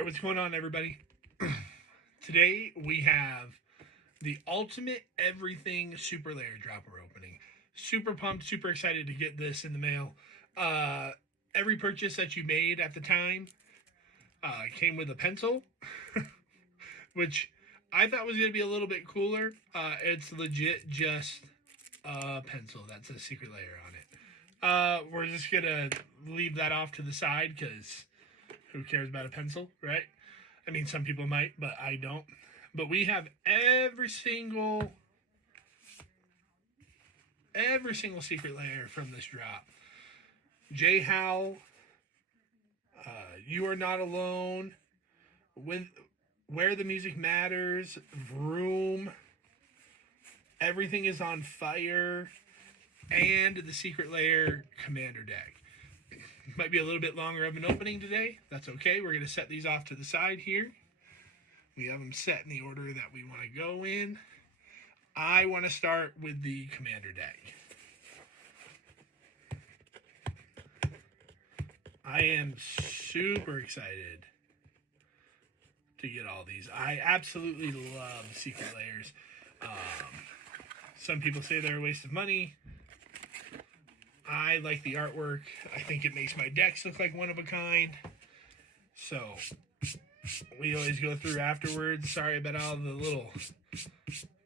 All right, what's going on, everybody? Today we have the ultimate everything super layer drop we're opening. Super pumped, super excited to get this in the mail. Uh, every purchase that you made at the time came with a pencil, which I thought was going to be a little bit cooler. It's legit just a pencil that's a secret layer on it. We're just going to leave that off to the side because who cares about a pencil, right? I mean, some people might, but I don't. But we have every single secret layer from this drop. J Howell, You Are Not Alone, with Where the Music Matters, Vroom, Everything Is on Fire, and the secret layer Commander deck. Might be a little bit longer of an opening today. That's okay. We're going to set these off to the side here. We have them set in the order that we want to go in. I want to start with the Commander deck. I am super excited to get all these. I absolutely love secret layers. Some people say they're a waste of money. I like the artwork. I think it makes my decks look like one of a kind. So we always go through afterwards. Sorry about all the little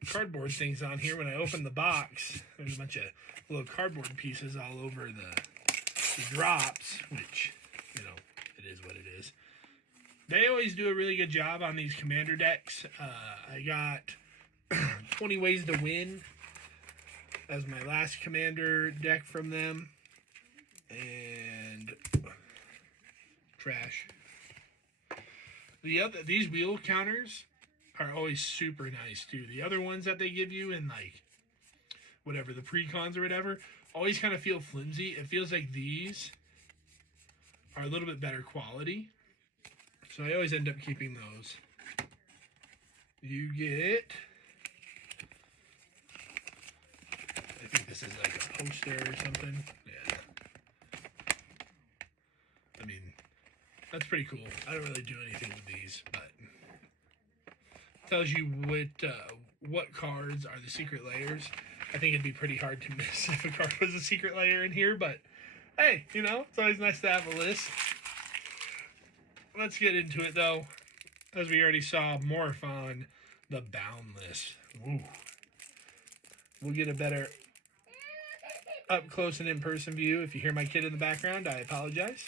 cardboard things on here. When I open the box, there's a bunch of little cardboard pieces all over the drops, which, you know, it is what it is. They always do a really good job on these Commander decks. I got 20 Ways to Win as my last Commander deck from them. And trash. These wheel counters are always super nice too. The other ones that they give you in like whatever, the pre-cons or whatever, always kind of feel flimsy. It feels like these are a little bit better quality. So I always end up keeping those. You get, I think this is like a poster or something. Yeah. I mean, that's pretty cool. I don't really do anything with these, but it tells you what cards are the secret layers. I think it'd be pretty hard to miss if a card was a secret layer in here, but hey, you know, it's always nice to have a list. Let's get into it, though. As we already saw, Morphon, the Boundless. Ooh. We'll get a better up-close and in-person view. If you hear my kid in the background, I apologize.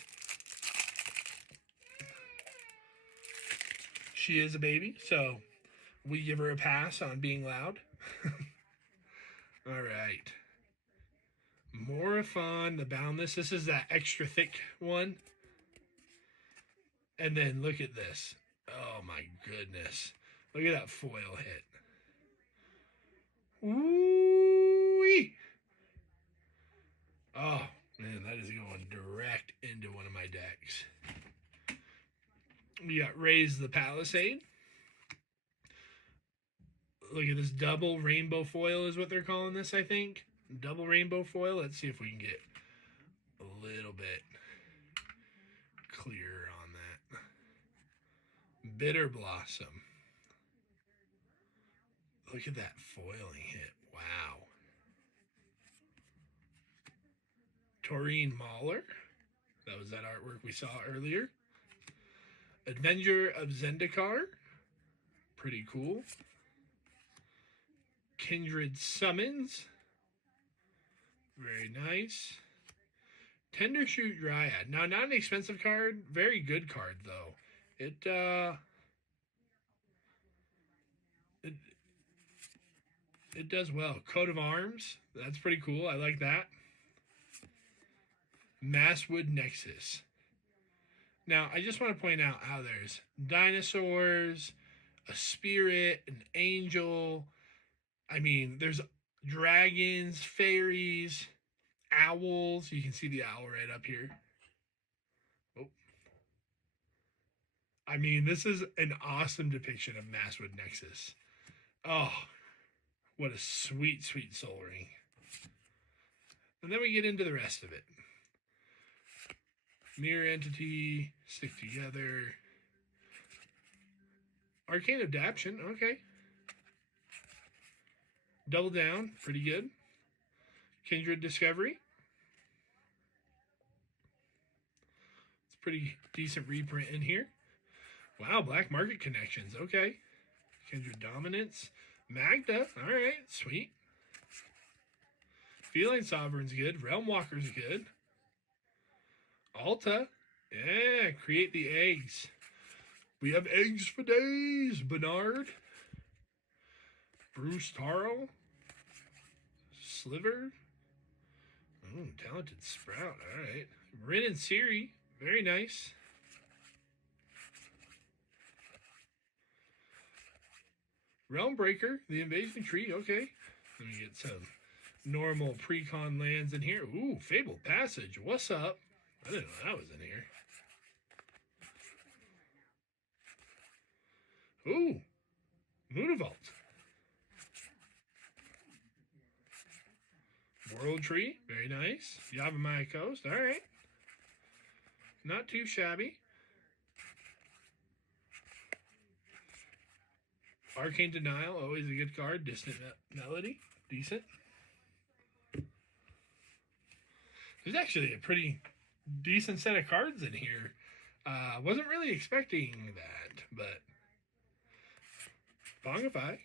She is a baby, so we give her a pass on being loud. All right. Morphon, the Boundless. This is that extra thick one. And then look at this. Oh, my goodness. Look at that foil hit. Ooh-wee. Oh, man, that is going direct into one of my decks. We got Raise the Palisade. Look at this double rainbow foil is what they're calling this, I think. Double rainbow foil. Let's see if we can get a little bit clearer on that. Bitter Blossom. Look at that foiling hit. Wow. Taurine Mauler. That was that artwork we saw earlier. Avenger of Zendikar. Pretty cool. Kindred Summons. Very nice. Tendershoot Dryad. Now, not an expensive card. Very good card, though. It does well. Coat of Arms. That's pretty cool. I like that. Masswood Nexus. Now, I just want to point out how there's dinosaurs, a spirit, an angel. I mean, there's dragons, fairies, owls. You can see the owl right up here. Oh. I mean, this is an awesome depiction of Masswood Nexus. Oh, what a sweet, sweet soul ring. And then we get into the rest of it. Mirror Entity, Stick Together, Arcane Adaption, okay. Double Down, pretty good. Kindred Discovery. It's pretty decent reprint in here. Wow, Black Market Connections, okay. Kindred Dominance. Magda, alright, sweet. Feline Sovereign's good. Realm Walker's good. Alta, yeah, Create the Eggs. We have eggs for days. Bernard. Bruce Taro. Sliver. Oh, Talented Sprout. All right. Rin and Siri. Very nice. Realm Breaker. The Invasion Tree. Okay. Let me get some normal pre-con lands in here. Ooh, Fable Passage. What's up? I didn't know that was in here. Ooh, Moonavolt. World Tree, very nice. Yavimaya Coast, all right. Not too shabby. Arcane Denial, always a good card. Distant Melody, decent. There's actually a pretty decent set of cards in here. Wasn't really expecting that, but Bongify.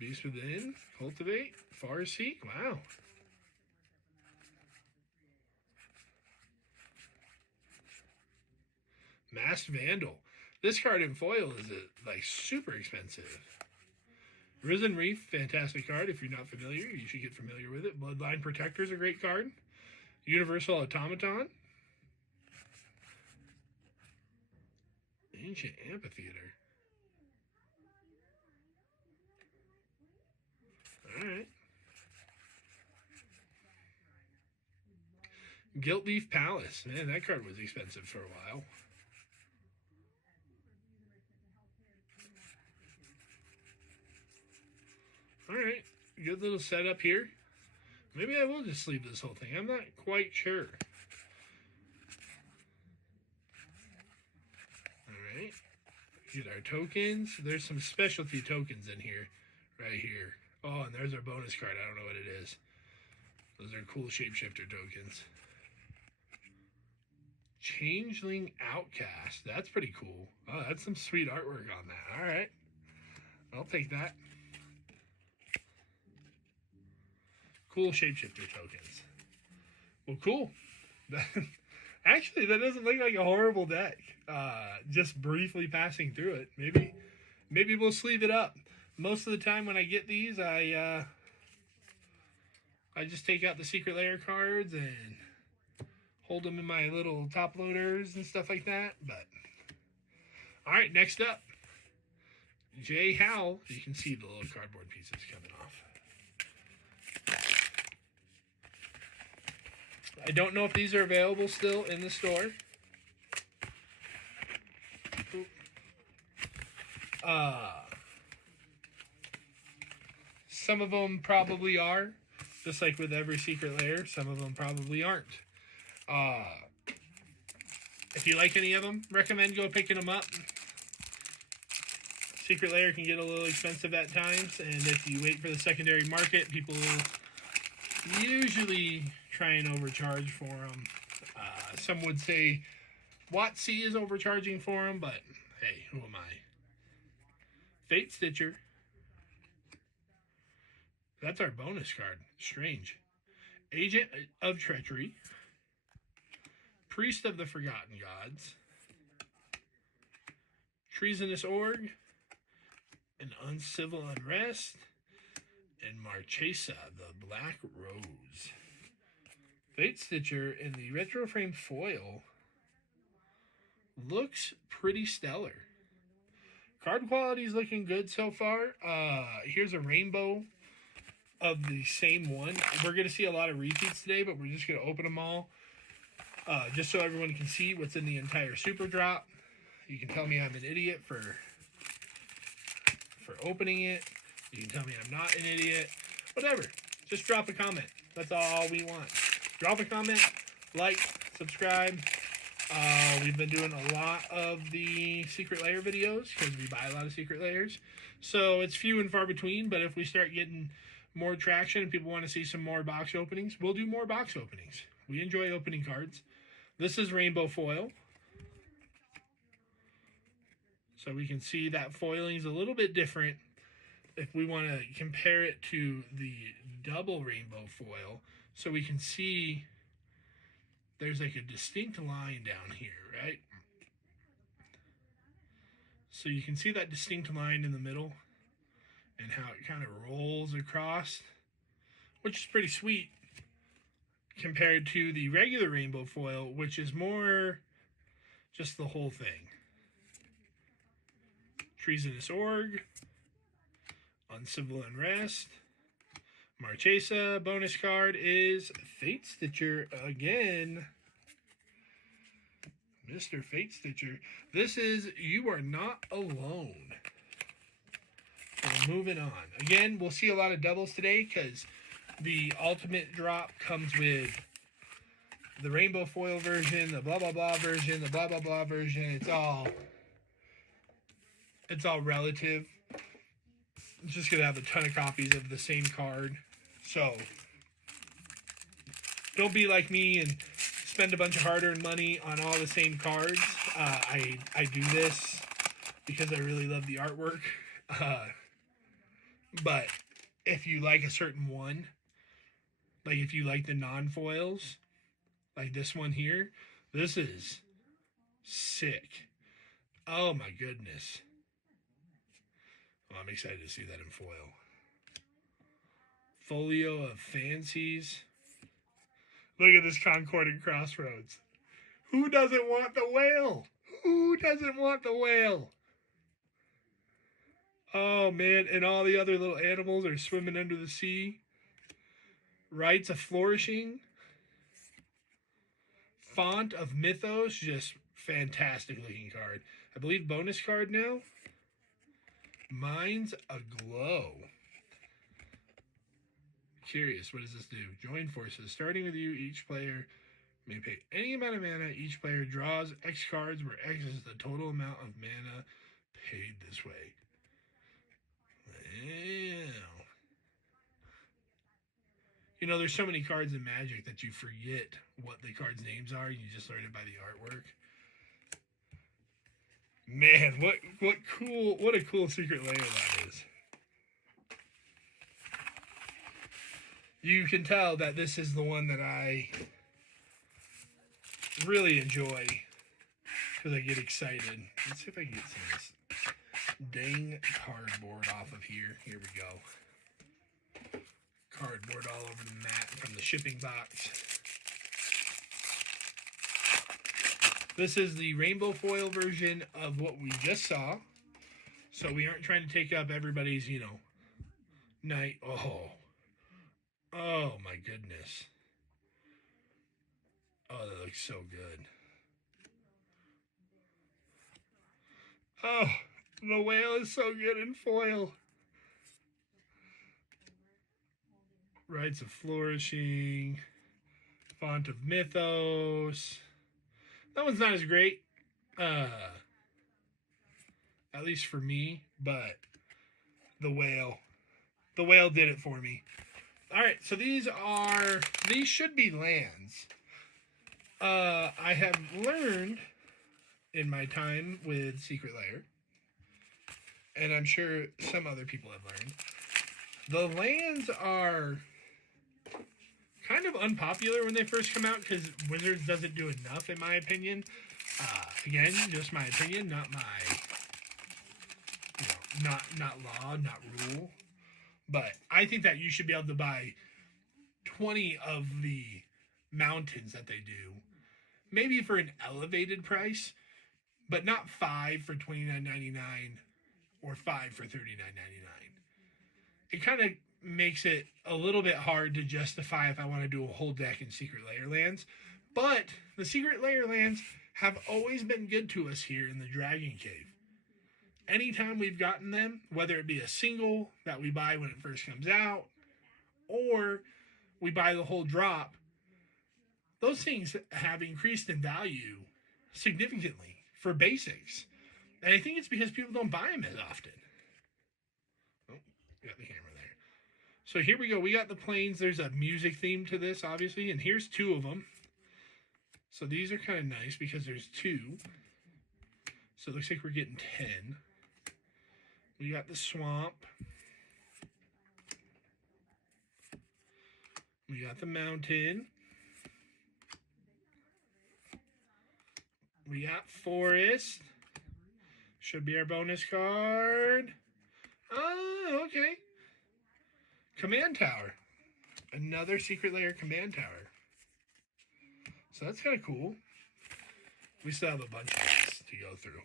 Beast Within, Cultivate, Farseek, wow. Masked Vandal. This card in foil is like super expensive. Risen Reef, fantastic card. If you're not familiar, you should get familiar with it. Bloodline Protector is a great card. Universal Automaton. Ancient Amphitheater. Alright. Guiltleaf Palace. Man, that card was expensive for a while. Alright. Good little setup here. Maybe I will just sleeve this whole thing. I'm not quite sure. Alright. Get our tokens. There's some specialty tokens in here. Right here. Oh, and there's our bonus card. I don't know what it is. Those are cool shapeshifter tokens. Changeling Outcast. That's pretty cool. Oh, that's some sweet artwork on that. Alright. I'll take that. Cool shapeshifter tokens. Well, cool. Actually, that doesn't look like a horrible deck. Just briefly passing through it. Maybe we'll sleeve it up. Most of the time when I get these, I just take out the Secret Lair cards and hold them in my little top loaders and stuff like that. But all right, next up, Jay Howell. You can see the little cardboard pieces coming off. I don't know if these are available still in the store. Some of them probably are, just like with every Secret Lair. Some of them probably aren't. If you like any of them, recommend go picking them up. Secret Lair can get a little expensive at times, and if you wait for the secondary market, people usually try and overcharge for them. Some would say WotC is overcharging for them, but hey, who am I? Fate Stitcher. That's our bonus card. Strange. Agent of Treachery. Priest of the Forgotten Gods. Treasonous Org. An Uncivil Unrest. And Marchesa, the Black Rose. Fate Stitcher in the retro frame foil looks pretty stellar. Card quality is looking good so far. Here's a rainbow of the same one. We're going to see a lot of repeats today, but we're just going to open them all just so everyone can see what's in the entire super drop. You can tell me I'm an idiot for opening it. You can tell me I'm not an idiot. Whatever. Just drop a comment. That's all we want. Drop a comment, like, subscribe. We've been doing a lot of the secret lair videos because we buy a lot of secret lairs. So it's few and far between, but if we start getting more traction and people want to see some more box openings, we'll do more box openings. We enjoy opening cards. This is rainbow foil. So we can see that foiling is a little bit different if we want to compare it to the double rainbow foil. So we can see there's like a distinct line down here, right? So you can see that distinct line in the middle and how it kind of rolls across, which is pretty sweet compared to the regular rainbow foil, which is more just the whole thing. Treasonous Org, Uncivil Unrest, Marchesa. Bonus card is Fate Stitcher again. Mr. Fate Stitcher. This is You Are Not Alone. So moving on. Again, we'll see a lot of doubles today because the ultimate drop comes with the rainbow foil version, the blah blah blah version, the blah blah blah version. It's all relative. I'm just gonna have a ton of copies of the same card. So don't be like me and spend a bunch of hard-earned money on all the same cards. I do this because I really love the artwork. But if you like a certain one, like if you like the non-foils, like this one here, this is sick. Oh my goodness. Well, I'm excited to see that in foil. Folio of Fancies. Look at this Concordant Crossroads. Who doesn't want the whale? Who doesn't want the whale? Oh, man. And all the other little animals are swimming under the sea. Rites of Flourishing. Font of Mythos. Just fantastic looking card. I believe bonus card now. Minds Aglow. Curious, what does this do? Join forces. Starting with you, each player may pay any amount of mana. Each player draws X cards, where X is the total amount of mana paid this way. Wow. You know, there's so many cards in Magic that you forget what the cards' names are. You just learn it by the artwork. Man, what a cool secret lair that is. You can tell that this is the one that I really enjoy because I get excited. Let's see if I can get some of this dang cardboard off of here. Here we go. Cardboard all over the mat from the shipping box. This is the rainbow foil version of what we just saw. So we aren't trying to take up everybody's, night. Oh my goodness. Oh, that looks so good. Oh, the whale is so good in foil. Rites of Flourishing. Font of Mythos. That one's not as great. At least for me, but the whale did it for me. All right, so these should be lands. I have learned in my time with Secret Lair, and I'm sure some other people have learned, the lands are kind of unpopular when they first come out because Wizards doesn't do enough, in my opinion. Again, just my opinion, not my, not law, not rule. But I think that you should be able to buy 20 of the mountains that they do, maybe for an elevated price, but not 5 for $29.99 or 5 for $39.99. It kind of makes it a little bit hard to justify if I want to do a whole deck in Secret Lair lands. But the Secret Lair lands have always been good to us here in the Dragon Cave. Anytime we've gotten them, whether it be a single that we buy when it first comes out, or we buy the whole drop, those things have increased in value significantly for basics. And I think it's because people don't buy them as often. Oh, got the camera there. So here we go. We got the planes. There's a music theme to this, obviously, and here's 2 of them. So these are kind of nice because there's 2. So it looks like we're getting 10. We got the swamp. We got the mountain. We got forest. Should be our bonus card. Oh, okay. Command tower. Another secret layer command tower. So that's kind of cool. We still have a bunch of these to go through.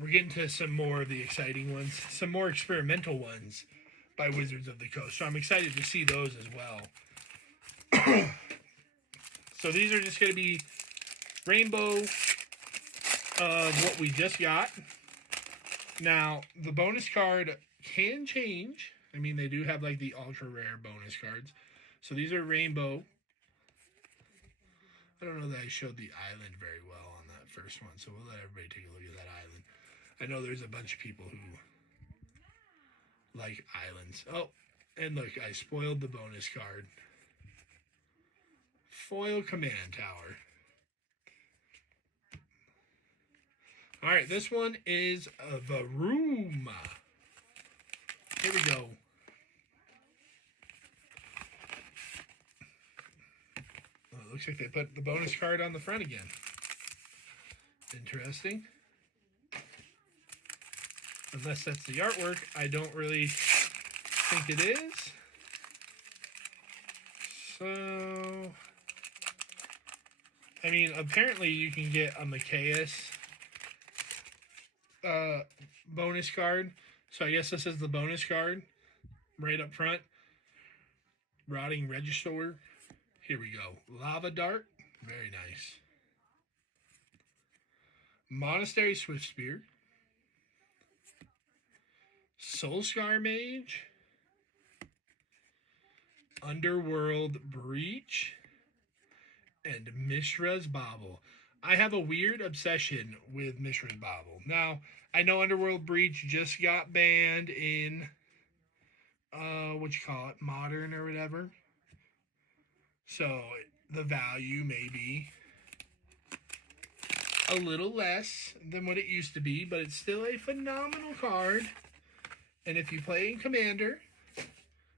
We're getting to some more of the exciting ones. Some more experimental ones by Wizards of the Coast. So I'm excited to see those as well. So these are just going to be rainbow of what we just got. Now, the bonus card can change. I mean, they do have like the ultra rare bonus cards. So these are rainbow. I don't know that I showed the island very well on that first one. So we'll let everybody take a look at that island. I know there's a bunch of people who like islands. Oh, and look, I spoiled the bonus card. Foil command tower. All right, this one is the room. Here we go. Oh, it looks like they put the bonus card on the front again. Interesting. Unless that's the artwork, I don't really think it is. So, I mean, apparently you can get a Macias bonus card. So I guess this is the bonus card right up front. Rotting Regisaur. Here we go. Lava Dart. Very nice. Monastery Swift Spear. Soulscar Mage. Underworld Breach. And Mishra's Bauble. I have a weird obsession with Mishra's Bauble. Now, I know Underworld Breach just got banned in, Modern or whatever. So, the value may be a little less than what it used to be, but it's still a phenomenal card. And if you play in Commander,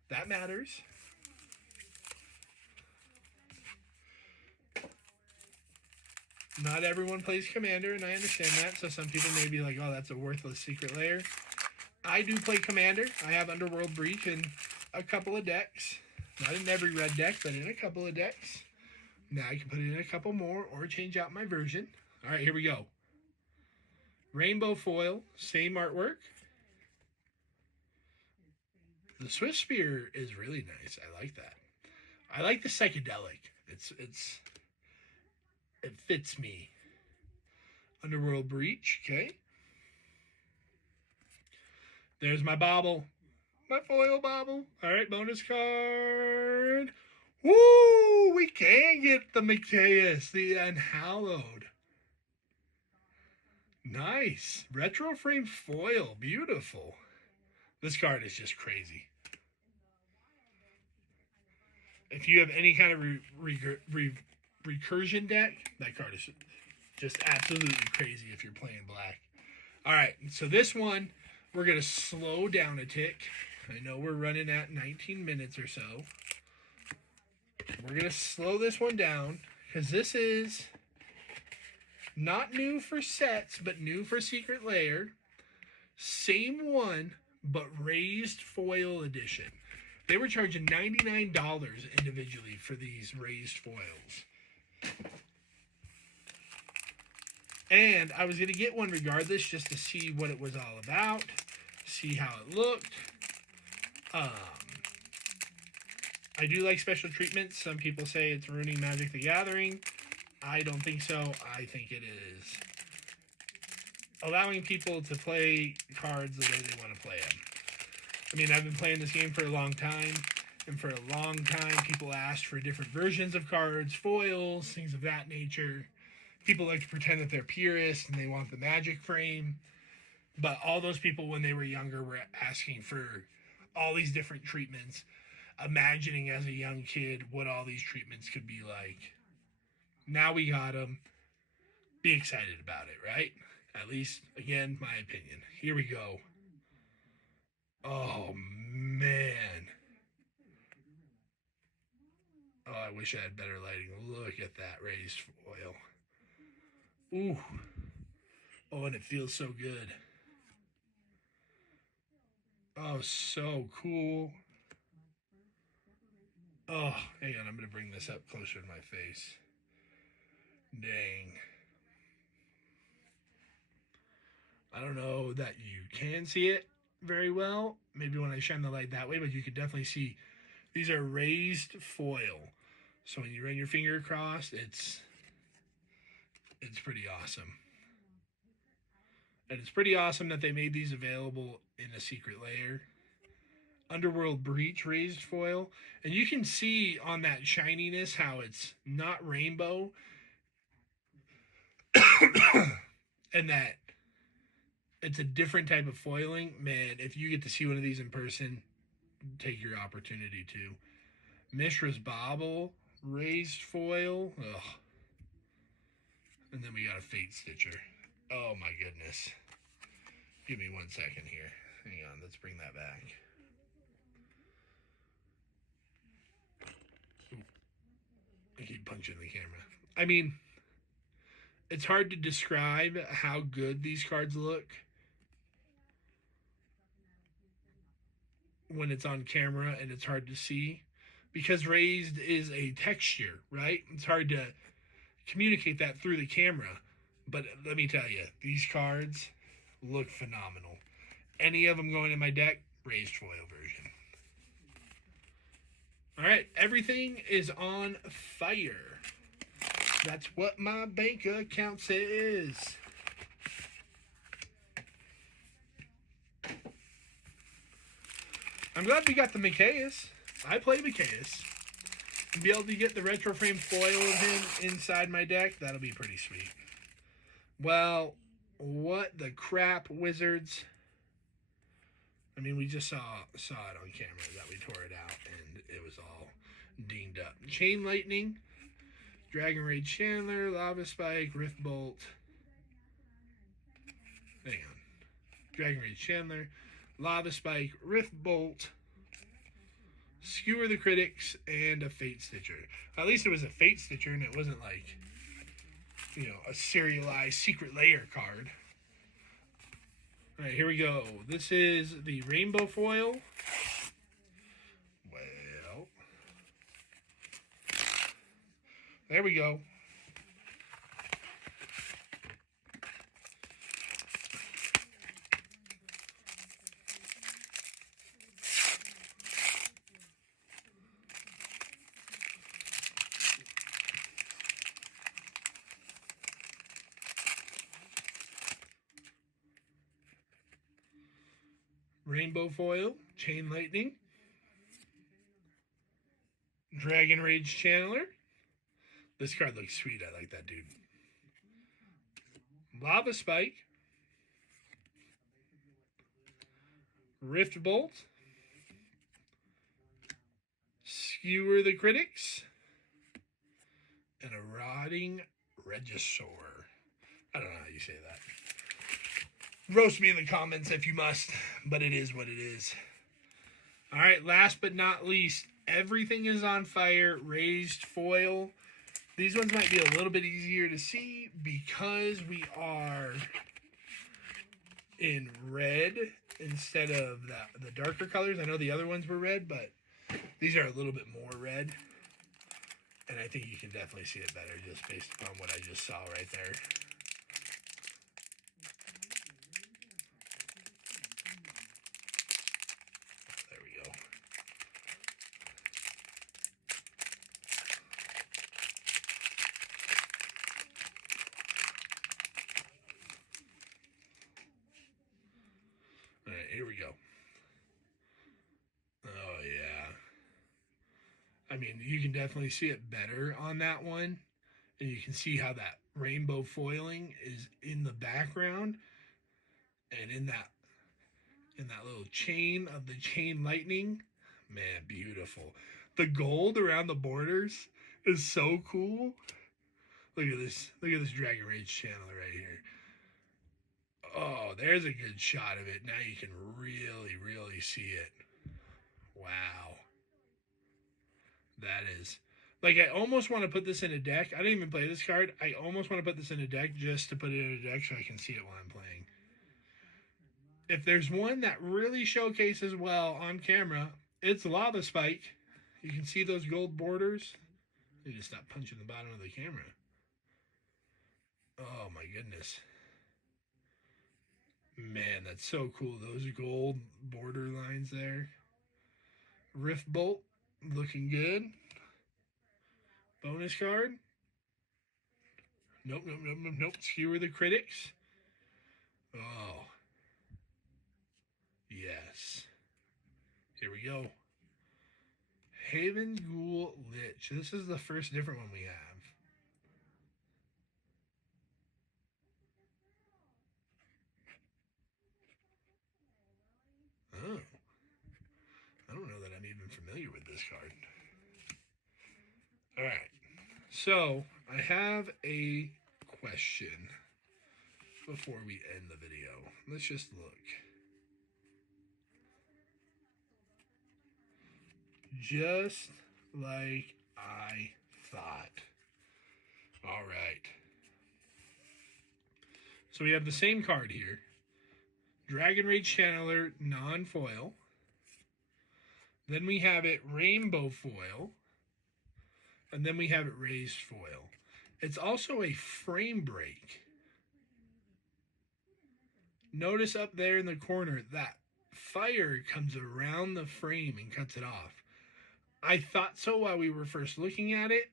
that matters. Not everyone plays Commander, and I understand that. So some people may be like, oh, that's a worthless secret layer. I do play Commander. I have Underworld Breach in a couple of decks. Not in every red deck, but in a couple of decks. Now I can put in a couple more or change out my version. All right, here we go. Rainbow foil, same artwork. The Swift Spear is really nice. I like that. I like the psychedelic. It fits me. Underworld Breach, okay. There's my bauble. My foil bauble. All right, bonus card. Woo! We can get the Macias, the Unhallowed. Nice. Retro frame foil. Beautiful. This card is just crazy. If you have any kind of recursion deck, that card is just absolutely crazy if you're playing black. All right, so this one, we're going to slow down a tick. I know we're running at 19 minutes or so. We're going to slow this one down because this is not new for sets, but new for Secret Lair. Same one, but raised foil edition. They were charging $99 individually for these raised foils. And I was going to get one regardless just to see what it was all about, see how it looked. I do like special treatments. Some people say it's ruining Magic the Gathering. I don't think so. I think it is allowing people to play cards the way they want to play them. I mean, I've been playing this game for a long time, And for a long time, people asked for different versions of cards, foils, things of that nature. People like to pretend that they're purists and they want the magic frame. But all those people, when they were younger, were asking for all these different treatments, imagining as a young kid what all these treatments could be like. Now we got them. Be excited about it, right? At least, again, my opinion. Here we go. Oh, man. Oh, I wish I had better lighting. Look at that raised foil. Ooh. Oh, and it feels so good. Oh, so cool. Oh, hang on. I'm going to bring this up closer to my face. Dang. I don't know that you can see it very well. Maybe when I shine the light that way, but you can definitely see these are raised foil. So when you run your finger across, it's pretty awesome. And it's pretty awesome that they made these available in a secret layer. Underworld Breach raised foil. And you can see on that shininess how it's not rainbow. And that it's a different type of foiling. Man, if you get to see one of these in person, take your opportunity to. Mishra's Bauble raised foil. Ugh. And then we got a Fate Stitcher. Oh my goodness. Give me 1 second here. Hang on, let's bring that back. Ooh. I keep punching the camera. I mean, it's hard to describe how good these cards look when it's on camera and it's hard to see. Because raised is a texture, right? It's hard to communicate that through the camera. But let me tell you, these cards look phenomenal. Any of them going in my deck, raised foil version. All right, everything is on fire. That's what my bank account says. I'm glad we got the Micaeus. I play Micaeus. To be able to get the retro frame foil of him inside my deck, that'll be pretty sweet. Well, what the crap, Wizards? I mean, we just saw it on camera that we tore it out, and it was all dinged up. Chain Lightning, Dragon Rage Chandler, Lava Spike, Rift Bolt. Hang on. Dragon Rage Chandler, Lava Spike, Rift Bolt, Skewer the Critics, and a Fate Stitcher. At least it was a Fate Stitcher, and it wasn't like, you know, a serialized secret layer card. All right, here we go. This is the rainbow foil. Well, there we go. Rainbow foil, Chain Lightning, Dragon Rage Channeler. This card looks sweet. I like that dude. Lava Spike, Rift Bolt, Skewer the Critics, and a Rotting Regisaur. I don't know how you say that. Roast me in the comments if you must, but it is what it is. All right, last but not least, everything is on fire, raised foil. These ones might be a little bit easier to see because we are in red instead of the darker colors. I know the other ones were red, but these are a little bit more red. And I think you can definitely see it better just based upon what I just saw right there. All right, here we go. Oh, yeah. I mean, you can definitely see it better on that one. And you can see how that rainbow foiling is in the background. And in that little chain of the chain lightning, man, beautiful. The gold around the borders is so cool. Look at this. Look at this Dragon Rage channel right here. Oh, there's a good shot of it. Now you can really, really see it. Wow. That is. Like, I almost want to put this in a deck. I didn't even play this card. I almost want to put this in a deck just to put it in a deck so I can see it while I'm playing. If there's one that really showcases well on camera, it's Lava Spike. You can see those gold borders. I need to stop punching the bottom of the camera. Oh my goodness. Man, that's so cool. Those gold border lines there. Rift Bolt, looking good. Bonus card. Nope, nope, nope, nope, nope. Skewer the critics. Oh. Yes. Here we go. Haven Ghoul Lich. This is the first different one we have. Oh. I don't know that I'm even familiar with this card. All right. So, I have a question before we end the video. Let's just look. Just like I thought. All right. So we have the same card here. Dragon Rage Channeler non-foil. Then we have it rainbow foil. And then we have it raised foil. It's also a frame break. Notice up there in the corner that fire comes around the frame and cuts it off. I thought so while we were first looking at it,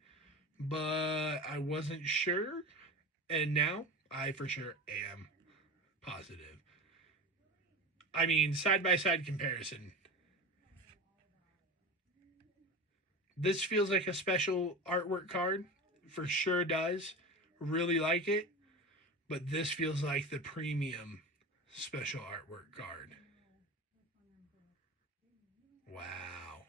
but I wasn't sure. And now I for sure am positive. I mean, side-by-side comparison. This feels like a special artwork card. For sure does. Really like it. But this feels like the premium special artwork card. Wow.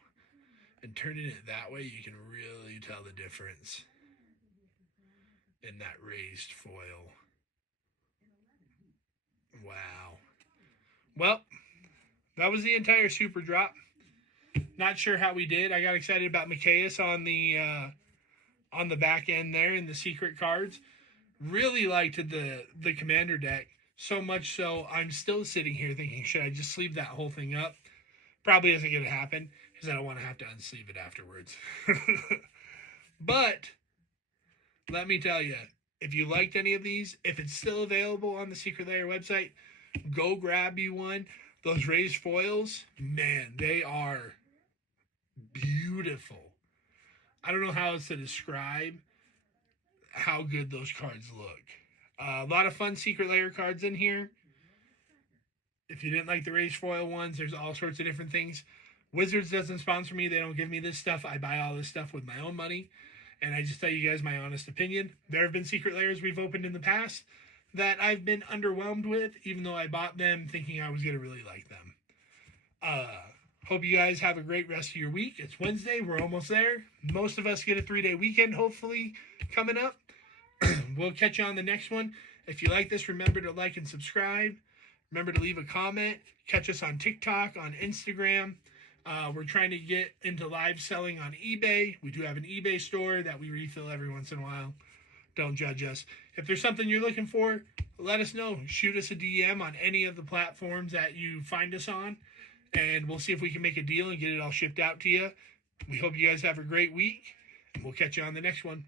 And turning it that way, you can really tell the difference in that raised foil. Wow. Well, that was the entire super drop. Not sure how we did. I got excited about Mikaeus on the back end there in the secret cards. Really liked the commander deck. So much so, I'm still sitting here thinking, should I just sleeve that whole thing up? Probably isn't going to happen because I don't want to have to unsleeve it afterwards. But let me tell you, if you liked any of these, if it's still available on the Secret Lair website, go grab you one. Those raised foils, man, they are beautiful. I don't know how else to describe how good those cards look. A lot of fun Secret Lair cards in here. If you didn't like the raised foil ones, there's all sorts of different things. Wizards doesn't sponsor me. They don't give me this stuff. I buy all this stuff with my own money. And I just tell you guys my honest opinion. There have been Secret Lairs we've opened in the past that I've been underwhelmed with, even though I bought them thinking I was going to really like them. Hope you guys have a great rest of your week. It's Wednesday. We're almost there. Most of us get a 3-day weekend, hopefully, coming up. We'll catch you on the next one. If you like this, remember to like and subscribe. Remember to leave a comment. Catch us on TikTok, on Instagram. We're trying to get into live selling on eBay. We do have an eBay store that we refill every once in a while. Don't judge us. If there's something you're looking for, let us know. Shoot us a DM on any of the platforms that you find us on, and we'll see if we can make a deal and get it all shipped out to you. We hope you guys have a great week, and we'll catch you on the next one.